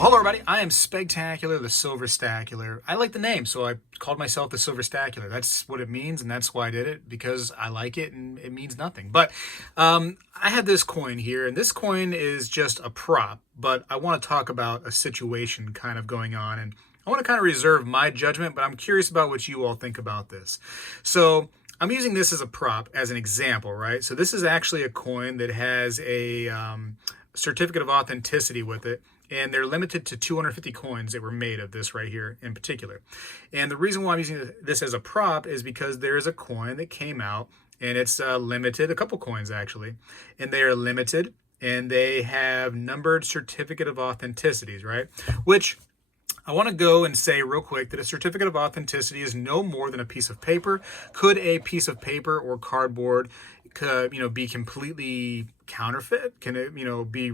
Well, hello everybody, I am Spegtacular, the Silverstacular. I like the name, so I called myself the Silverstacular. That's what it means, and that's why I did it, because I like it and it means nothing. But I had this coin here, and this coin is just a prop, but I want to talk about a situation kind of going on, and I want to kind of reserve my judgment, but I'm curious about what you all think about this. So I'm using this as a prop, as an example, right? So this is actually a coin that has a certificate of authenticity with it, and they're limited to 250 coins that were made of this right here in particular. And the reason why I'm using this as a prop is because there is a coin that came out, and it's limited, a couple coins actually, and they are limited, and they have numbered certificate of authenticities, right? Which I want to go and say real quick that a certificate of authenticity is no more than a piece of paper. Could a piece of paper or cardboard be completely counterfeit? Can it, be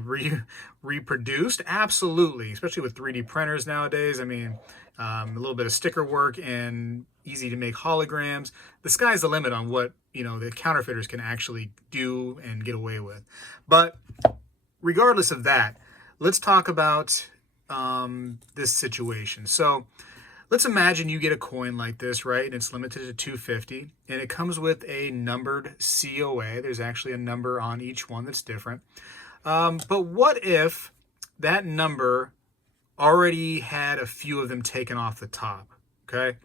reproduced? Absolutely, especially with 3D printers nowadays. I mean, a little bit of sticker work and easy to make holograms. The sky's the limit on what, the counterfeiters can actually do and get away with. But regardless of that, let's talk about this situation. So let's imagine you get a coin like this, right? And it's limited to 250, and it comes with a numbered COA. There's actually a number on each one that's different. But what if that number already had a few of them taken off the top, okay?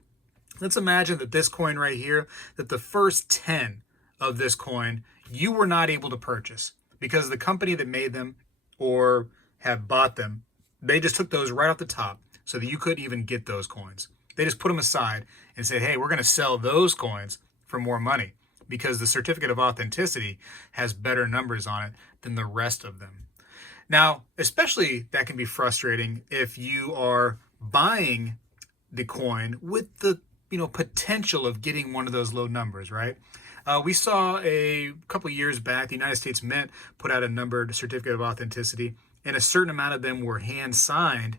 Let's imagine that this coin right here, that the first 10 of this coin, you were not able to purchase because the company that made them or have bought them, they just took those right off the top so that you couldn't even get those coins. They just put them aside and said, hey, we're going to sell those coins for more money because the certificate of authenticity has better numbers on it than the rest of them. Now, especially that can be frustrating if you are buying the coin with the potential of getting one of those low numbers, right? We saw a couple years back, the United States Mint put out a numbered certificate of authenticity, and a certain amount of them were hand signed.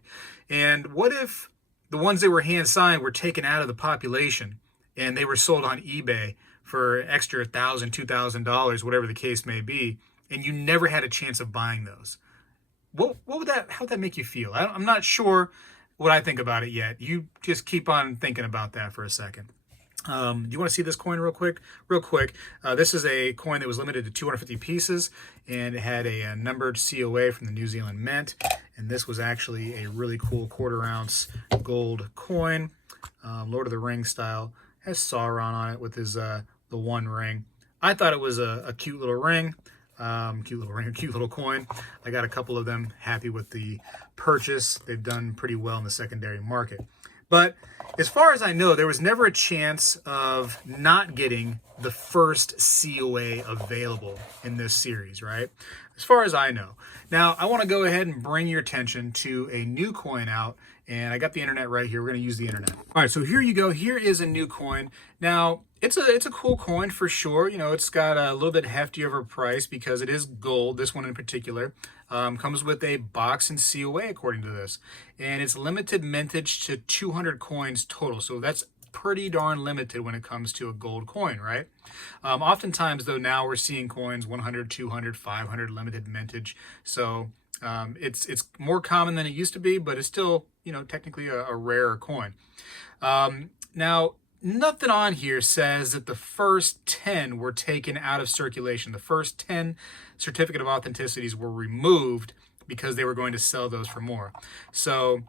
And what if the ones that were hand signed were taken out of the population and they were sold on eBay for extra $1,000, $2,000, whatever the case may be, and you never had a chance of buying those? How would that make you feel? I'm not sure what I think about it yet. You just keep on thinking about that for a second. Do you want to see this coin real quick? Real quick, this is a coin that was limited to 250 pieces, and it had a numbered COA from the New Zealand Mint, and this was actually a really cool quarter-ounce gold coin, Lord of the Rings style. Has Sauron on it with his the one ring. I thought it was a cute little ring. Cute little coin. I got a couple of them. Happy with the purchase. They've done pretty well in the secondary market. But as far as I know, there was never a chance of not getting the first COA available in this series, right? As far as I know. Now, I want to go ahead and bring your attention to a new coin out, and I got the internet right here. We're going to use the internet. All right, so here you go. Here is a new coin. Now, it's a cool coin for sure. It's got a little bit heftier of a price because it is gold, this one in particular. Comes with a box and COA according to this. And it's limited mintage to 200 coins total. So that's pretty darn limited when it comes to a gold coin, right? Oftentimes, though, now we're seeing coins 100, 200, 500 limited mintage. So it's more common than it used to be, but it's still, technically a rarer coin. Now, nothing on here says that the first 10 were taken out of circulation. The first 10 certificate of authenticities were removed because they were going to sell those for more. So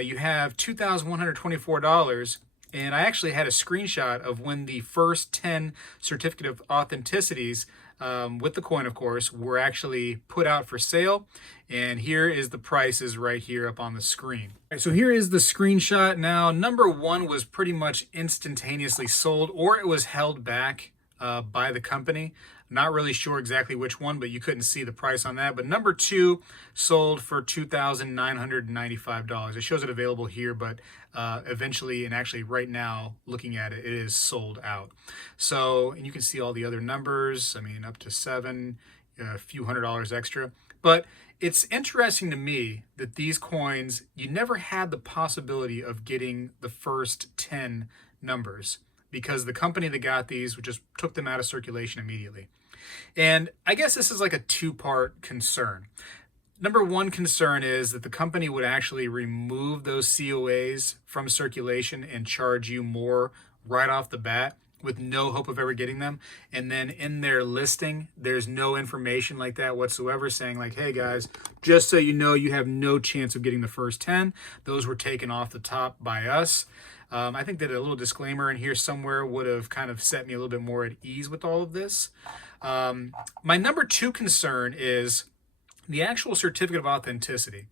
you have $2,124, and I actually had a screenshot of when the first 10 certificate of authenticities with the coin, of course, were actually put out for sale. And here is the prices right here up on the screen. All right, so here is the screenshot. Now, number one was pretty much instantaneously sold, or it was held back by the company. Not really sure exactly which one, but you couldn't see the price on that. But number two sold for $2,995. It shows it available here, but eventually, and actually right now, looking at it, it is sold out. So, and you can see all the other numbers. I mean, up to 7, a few $100 extra. But it's interesting to me that these coins, you never had the possibility of getting the first 10 numbers because the company that got these just took them out of circulation immediately. And I guess this is like a two-part concern. Number one concern is that the company would actually remove those COAs from circulation and charge you more right off the bat with no hope of ever getting them. And then in their listing, there's no information like that whatsoever saying like, hey guys, just so you know, you have no chance of getting the first 10. Those were taken off the top by us. I think that a little disclaimer in here somewhere would have kind of set me a little bit more at ease with all of this. My number two concern is the actual certificate of authenticity.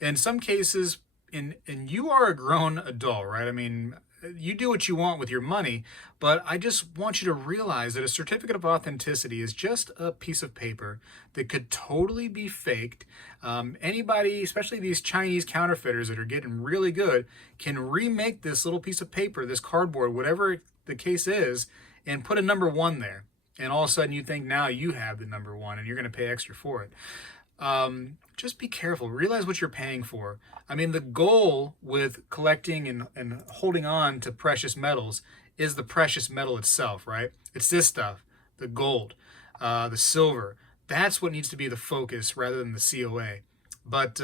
In some cases, and you are a grown adult, right? I mean, you do what you want with your money, but I just want you to realize that a certificate of authenticity is just a piece of paper that could totally be faked. Anybody, especially these Chinese counterfeiters that are getting really good, can remake this little piece of paper, this cardboard, whatever the case is, and put a number one there. And all of a sudden you think now you have the number one and you're going to pay extra for it. Just be careful. Realize what you're paying for. I mean, the goal with collecting and holding on to precious metals is the precious metal itself, right? It's this stuff, the gold, the silver. That's what needs to be the focus rather than the COA. But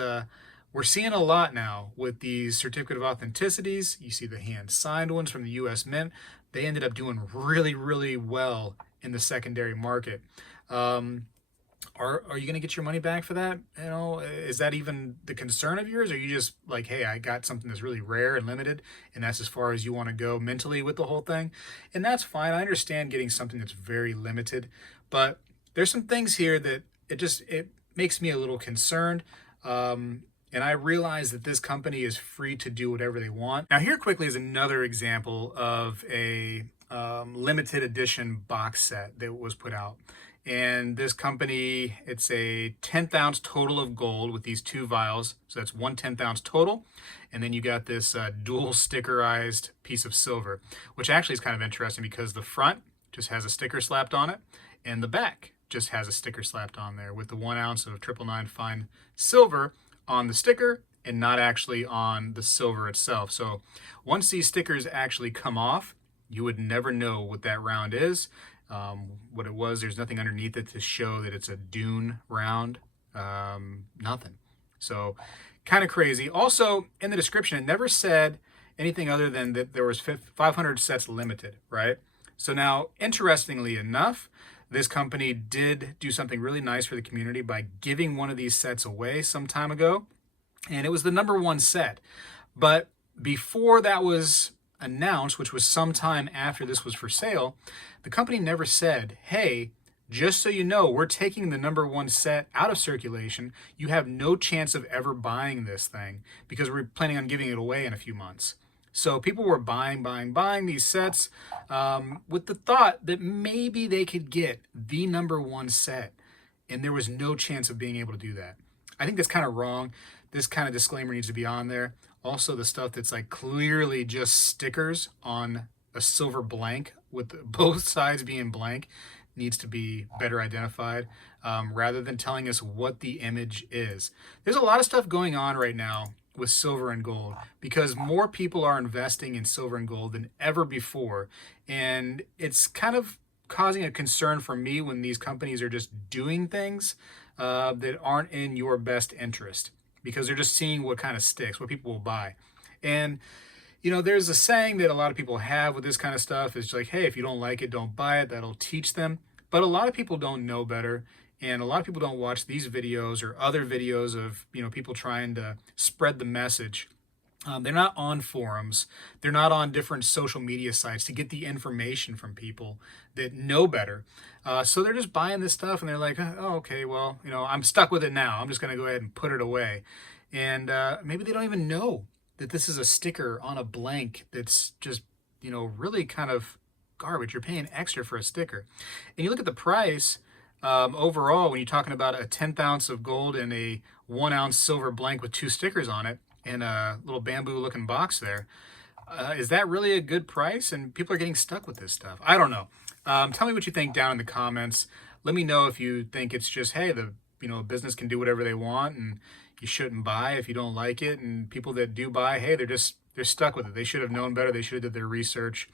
we're seeing a lot now with these certificate of authenticities. You see the hand-signed ones from the U.S. Mint. They ended up doing really, really well in the secondary market. Are you going to get your money back for that? You know, is that even the concern of yours? Or are you just like, hey, I got something that's really rare and limited, and that's as far as you want to go mentally with the whole thing? And that's fine. I understand getting something that's very limited, but there's some things here that it makes me a little concerned. And I realize that this company is free to do whatever they want. Now, here quickly is another example of a limited edition box set that was put out. And this company, it's a 10th ounce total of gold with these two vials. So that's 1/10 ounce total. And then you got this dual stickerized piece of silver, which actually is kind of interesting because the front just has a sticker slapped on it and the back just has a sticker slapped on there with the 1 ounce of 999 fine silver on the sticker and not actually on the silver itself. So once these stickers actually come off, you would never know what that round is. What it was, there's nothing underneath it to show that it's a dune round, nothing. So kind of crazy. Also in the description, it never said anything other than that there was 500 sets limited, right? So now, interestingly enough, this company did do something really nice for the community by giving one of these sets away some time ago, and it was the number one set. But before that was announced, which was sometime after this was for sale, the company never said, hey, just so you know, we're taking the number one set out of circulation. You have no chance of ever buying this thing because we're planning on giving it away in a few months. So people were buying these sets with the thought that maybe they could get the number one set, and there was no chance of being able to do that. I think that's kind of wrong. This kind of disclaimer needs to be on there. Also, the stuff that's like clearly just stickers on a silver blank with both sides being blank needs to be better identified rather than telling us what the image is. There's a lot of stuff going on right now with silver and gold because more people are investing in silver and gold than ever before. And it's kind of causing a concern for me when these companies are just doing things that aren't in your best interest, because they're just seeing what kind of sticks, what people will buy. And, you know, there's a saying that a lot of people have with this kind of stuff is like, hey, if you don't like it, don't buy it. That'll teach them. But a lot of people don't know better. And a lot of people don't watch these videos or other videos of, you know, people trying to spread the message. They're not on forums. They're not on different social media sites to get the information from people that know better. So they're just buying this stuff and they're like, oh, okay, well, you know, I'm stuck with it now. I'm just going to go ahead and put it away. And maybe they don't even know that this is a sticker on a blank that's just, you know, really kind of garbage. You're paying extra for a sticker. And you look at the price overall, when you're talking about a 10th ounce of gold and a 1 ounce silver blank with two stickers on it, in a little bamboo looking box there. Is that really a good price? And people are getting stuck with this stuff. I don't know. Tell me what you think down in the comments. Let me know if you think it's just, hey, the business can do whatever they want and you shouldn't buy if you don't like it. And people that do buy, hey, they're stuck with it. They should have known better. They should have did their research.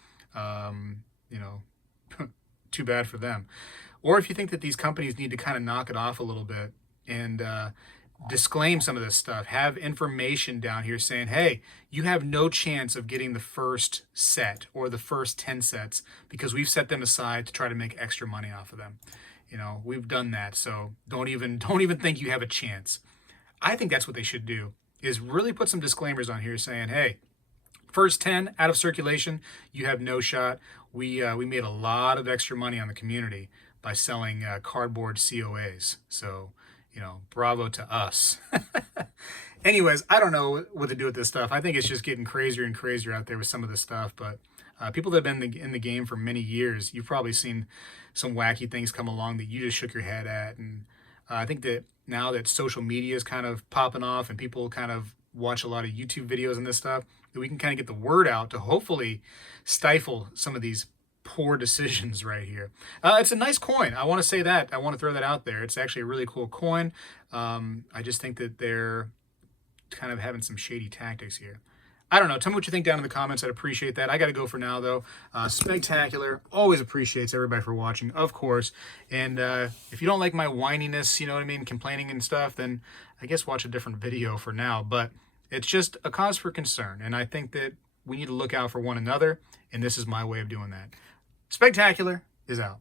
Too bad for them. Or if you think that these companies need to kind of knock it off a little bit and disclaim some of this stuff, have information down here saying, hey, you have no chance of getting the first set or the first 10 sets because we've set them aside to try to make extra money off of them. We've done that, so don't even think you have a chance. I think that's what they should do, is really put some disclaimers on here saying, hey, first 10 out of circulation, you have no shot. We made a lot of extra money on the community by selling cardboard COAs. So, bravo to us. Anyways, I don't know what to do with this stuff. I think it's just getting crazier and crazier out there with some of this stuff. But people that have been in the game for many years, you've probably seen some wacky things come along that you just shook your head at. And I think that now that social media is kind of popping off and people kind of watch a lot of YouTube videos and this stuff, that we can kind of get the word out to hopefully stifle some of these poor decisions right here. It's a nice coin. I want to say that. I want to throw that out there. It's actually a really cool coin. I just think that they're kind of having some shady tactics here. I don't know. Tell me what you think down in the comments. I'd appreciate that. I got to go for now, though. Spegtacular always appreciates everybody for watching, of course. And if you don't like my whininess, you know what I mean, complaining and stuff, then I guess watch a different video for now. But it's just a cause for concern. And I think that we need to look out for one another. And this is my way of doing that. Spegtacular is out.